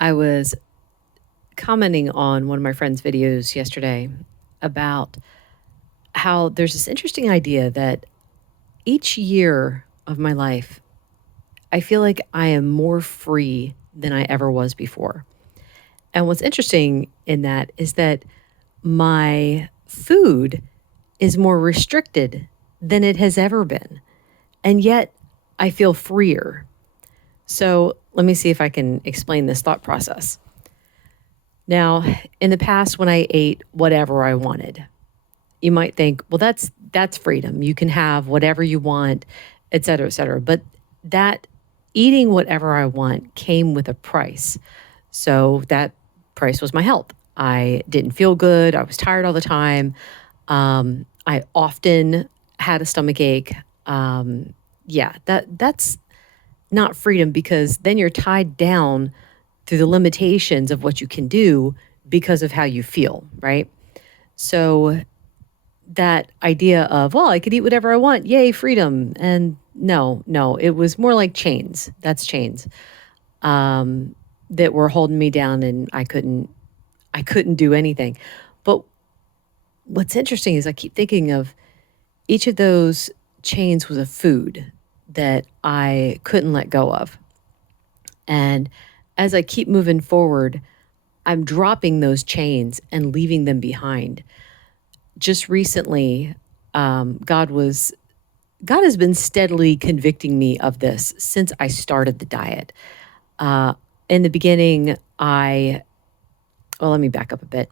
I was commenting on one of my friend's videos yesterday about how there's this interesting idea that each year of my life, I feel like I am more free than I ever was before. And what's interesting in that is that my food is more restricted than it has ever been. And yet I feel freer. So let me see if I can explain this thought process. Now, in the past, when I ate whatever I wanted, you might think, well, that's freedom. You can have whatever you want, et cetera, et cetera. But that eating whatever I want came with a price. So that price was my health. I didn't feel good. I was tired all the time. I often had a stomach ache. Yeah, that's not freedom because then you're tied down through the limitations of what you can do because of how you feel, right? So that idea of, well, I could eat whatever I want, yay, freedom. And no, it was more like chains. That's chains that were holding me down, and I couldn't do anything. But what's interesting is I keep thinking of each of those chains was a food that I couldn't let go of. And as I keep moving forward, I'm dropping those chains and leaving them behind. Just recently, God was God has been steadily convicting me of this since I started the diet. Uh, in the beginning, well, let me back up a bit.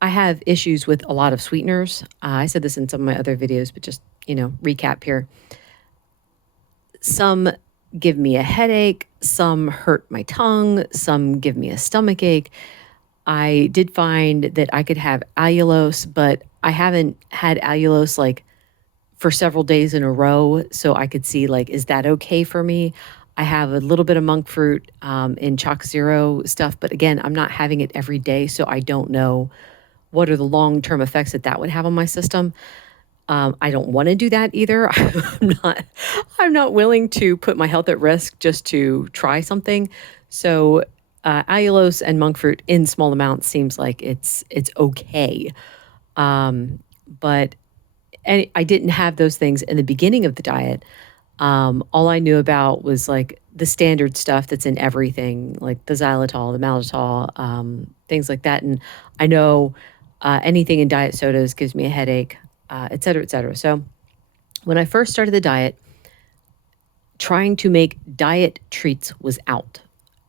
I have issues with a lot of sweeteners. I said this in some of my other videos, but just, recap here. Some give me a headache, some hurt my tongue, some give me a stomach ache. I did find that I could have allulose, but I haven't had allulose like for several days in a row. So I could see, like, is that okay for me? I have a little bit of monk fruit in Chalk Zero stuff, but again, I'm not having it every day. So I don't know what are the long-term effects that would have on my system. I don't want to do that either. I'm not willing to put my health at risk just to try something. So allulose and monk fruit in small amounts seems like it's okay. But and I didn't have those things in the beginning of the diet. All I knew about was like the standard stuff that's in everything, like the xylitol, the maltitol, things like that. And I know anything in diet sodas gives me a headache, et cetera, et cetera. So when I first started the diet, trying to make diet treats was out.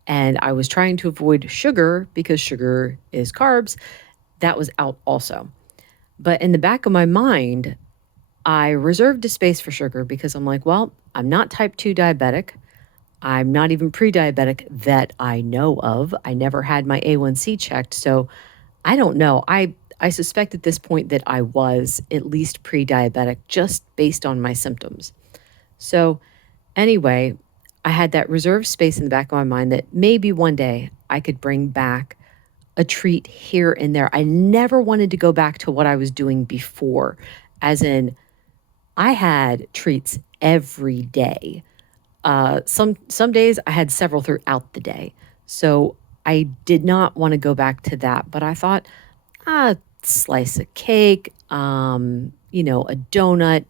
And I was trying to avoid sugar because sugar is carbs. That was out also. But in the back of my mind, I reserved a space for sugar because I'm like, well, I'm not type 2 diabetic. I'm not even pre-diabetic that I know of. I never had my A1C checked, so I don't know. I suspect at this point that I was at least pre-diabetic just based on my symptoms. So anyway, I had that reserved space in the back of my mind that maybe one day I could bring back a treat here and there. I never wanted to go back to what I was doing before, as in I had treats every day. Some days I had several throughout the day. So I did not want to go back to that. But I thought, slice of cake, a donut,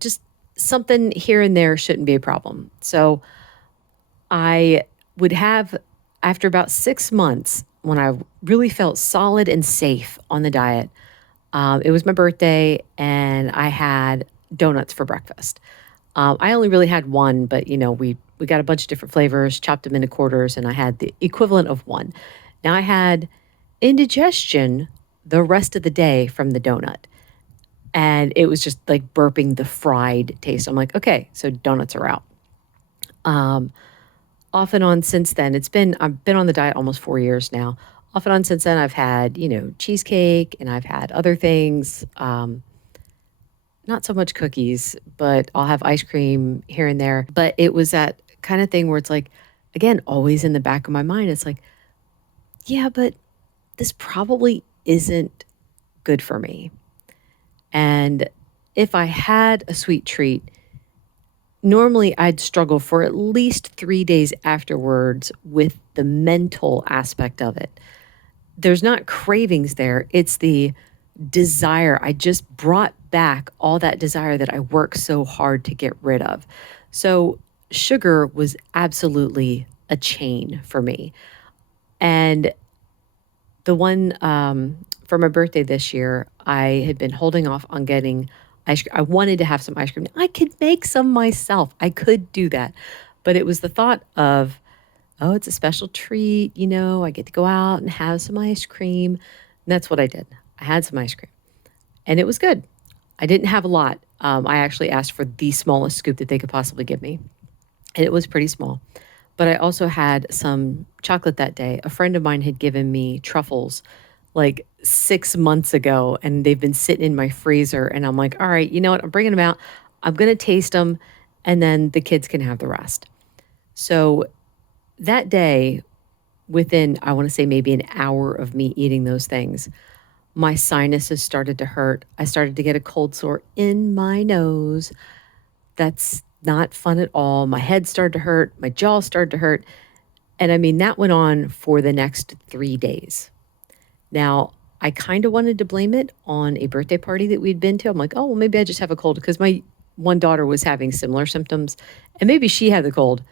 just something here and there shouldn't be a problem. So I would have, after about 6 months, when I really felt solid and safe on the diet, it was my birthday and I had donuts for breakfast. I only really had one, but we got a bunch of different flavors, chopped them into quarters, and I had the equivalent of one. Now I had indigestion the rest of the day from the donut. And it was just like burping the fried taste. I'm like, okay, so donuts are out. Off and on since then, I've been on the diet almost 4 years now. Off and on since then, I've had, cheesecake and I've had other things. Not so much cookies, but I'll have ice cream here and there. But it was that kind of thing where it's like, again, always in the back of my mind, it's like, yeah, but this probably isn't good for me. And if I had a sweet treat, Normally, I'd struggle for at least 3 days afterwards with the mental aspect of it. There's not cravings there, it's the desire. I just brought back all that desire that I worked so hard to get rid of. So, sugar was absolutely a chain for me. And the one for my birthday this year, I had been holding off on getting ice cream. I wanted to have some ice cream. I could make some myself. I could do that. But it was the thought of, oh, it's a special treat, I get to go out and have some ice cream. And that's what I did. I had some ice cream and it was good. I didn't have a lot. I actually asked for the smallest scoop that they could possibly give me, and it was pretty small. But I also had some chocolate that day. A friend of mine had given me truffles like 6 months ago, and they've been sitting in my freezer. And I'm like, all right, you know what? I'm bringing them out. I'm going to taste them, and then the kids can have the rest. So that day, within, I want to say maybe an hour of me eating those things, my sinuses started to hurt. I started to get a cold sore in my nose. That's not fun at all. My head started to hurt. My jaw started to hurt. And I mean, that went on for the next 3 days. Now, I kind of wanted to blame it on a birthday party that we'd been to. I'm like, oh, well, maybe I just have a cold because my one daughter was having similar symptoms and maybe she had the cold.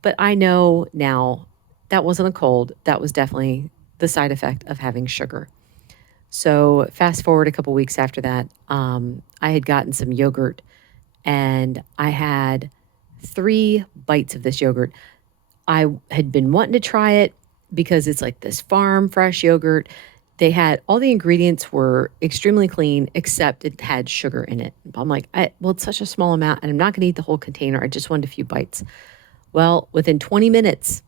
But I know now that wasn't a cold. That was definitely the side effect of having sugar. So, fast forward a couple weeks after that, I had gotten some yogurt and I had 3 bites of this yogurt. I had been wanting to try it because it's like this farm fresh yogurt. They had all the ingredients were extremely clean, except it had sugar in it. I'm like, well, it's such a small amount, and I'm not going to eat the whole container. I just wanted a few bites. Well, within 20 minutes,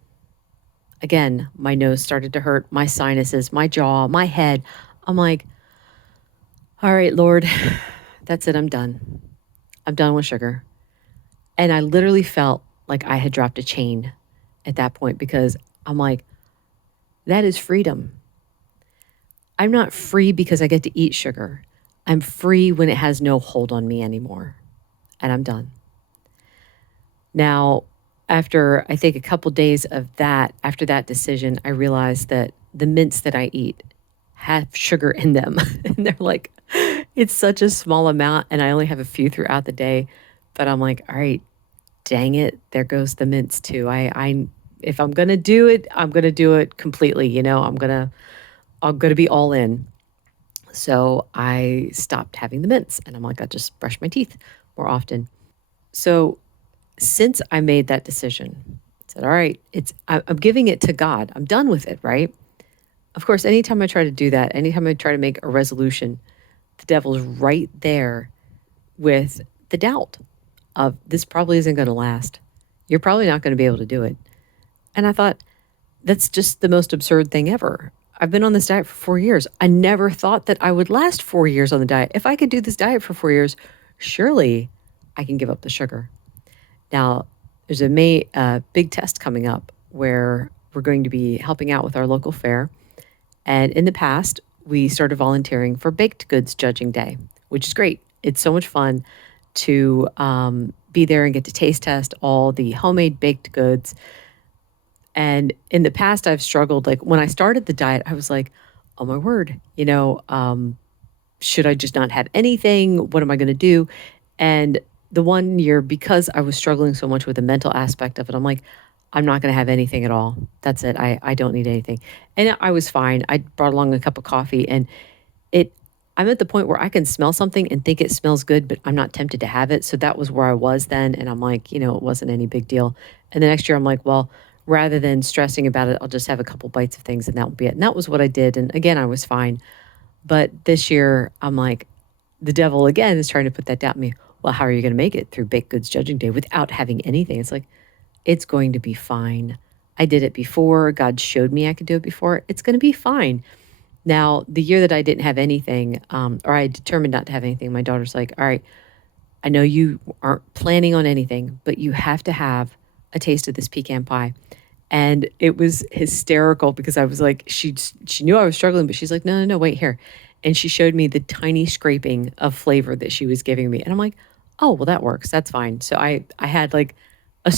again, my nose started to hurt, my sinuses, my jaw, my head. I'm like, all right, Lord, that's it. I'm done. I'm done with sugar. And I literally felt like I had dropped a chain at that point because I'm like, that is freedom. I'm not free because I get to eat sugar. I'm free when it has no hold on me anymore. And I'm done. Now, after I think a couple days of that, after that decision, I realized that the mints that I eat have sugar in them. And they're like, it's such a small amount. And I only have a few throughout the day. But I'm like, all right, dang it, there goes the mints too. I if I'm gonna do it, I'm gonna do it completely. I'm gonna be all in. So I stopped having the mints, and I'm like, I just brush my teeth more often. So since I made that decision, I said, all right, I'm giving it to God. I'm done with it, right? Of course, anytime I try to do that, anytime I try to make a resolution, the devil's right there with the doubt of this probably isn't going to last. You're probably not going to be able to do it. And I thought, that's just the most absurd thing ever. I've been on this diet for 4 years. I never thought that I would last 4 years on the diet. If I could do this diet for 4 years, surely I can give up the sugar. Now, there's a big test coming up where we're going to be helping out with our local fair. And in the past, we started volunteering for baked goods judging day, which is great. It's so much fun to be there and get to taste test all the homemade baked goods. And in the past, I've struggled. Like when I started the diet, I was like, oh my word, should I just not have anything? What am I going to do? And the one year, because I was struggling so much with the mental aspect of it, I'm like, I'm not going to have anything at all. That's it. I don't need anything. And I was fine. I brought along a cup of coffee and it, I'm at the point where I can smell something and think it smells good, but I'm not tempted to have it. So that was where I was then. And I'm like, it wasn't any big deal. And the next year I'm like, well, rather than stressing about it, I'll just have a couple bites of things and that will be it. And that was what I did. And again, I was fine. But this year I'm like, the devil again is trying to put that doubt in me. Well, how are you going to make it through baked goods judging day without having anything? It's like, it's going to be fine. I did it before. God showed me I could do it before. It's going to be fine. Now, the year that I didn't have anything, or I determined not to have anything, my daughter's like, all right, I know you aren't planning on anything, but you have to have a taste of this pecan pie. And it was hysterical because I was like, she knew I was struggling, but she's like, no, wait here. And she showed me the tiny scraping of flavor that she was giving me. And I'm like, Oh, well, that works. That's fine. So I had like a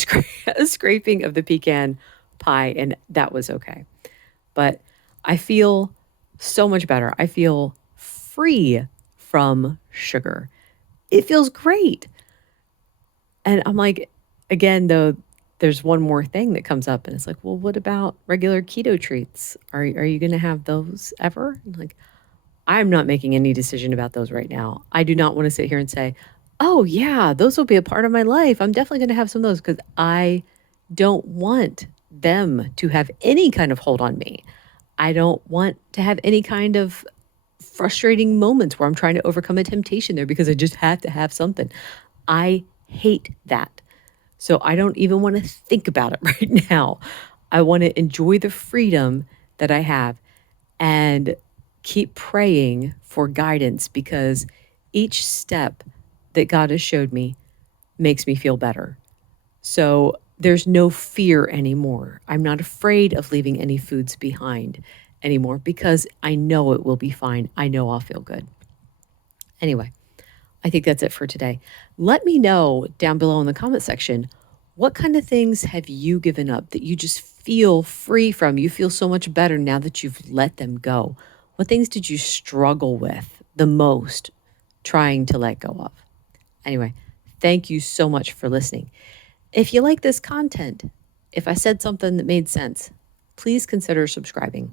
scraping of the pecan pie, and that was okay. But I feel so much better. I feel free from sugar. It feels great. And I'm like, again, though, there's one more thing that comes up, and it's like, well, what about regular keto treats? Are you going to have those ever? I'm like, I'm not making any decision about those right now. I do not want to sit here and say, oh, yeah, those will be a part of my life. I'm definitely going to have some of those because I don't want them to have any kind of hold on me. I don't want to have any kind of frustrating moments where I'm trying to overcome a temptation there because I just have to have something. I hate that. So I don't even want to think about it right now. I want to enjoy the freedom that I have and keep praying for guidance because each step that God has showed me makes me feel better. So there's no fear anymore. I'm not afraid of leaving any foods behind anymore because I know it will be fine. I know I'll feel good. Anyway, I think that's it for today. Let me know down below in the comment section, what kind of things have you given up that you just feel free from? You feel so much better now that you've let them go. What things did you struggle with the most trying to let go of? Anyway, thank you so much for listening. If you like this content, if I said something that made sense, please consider subscribing.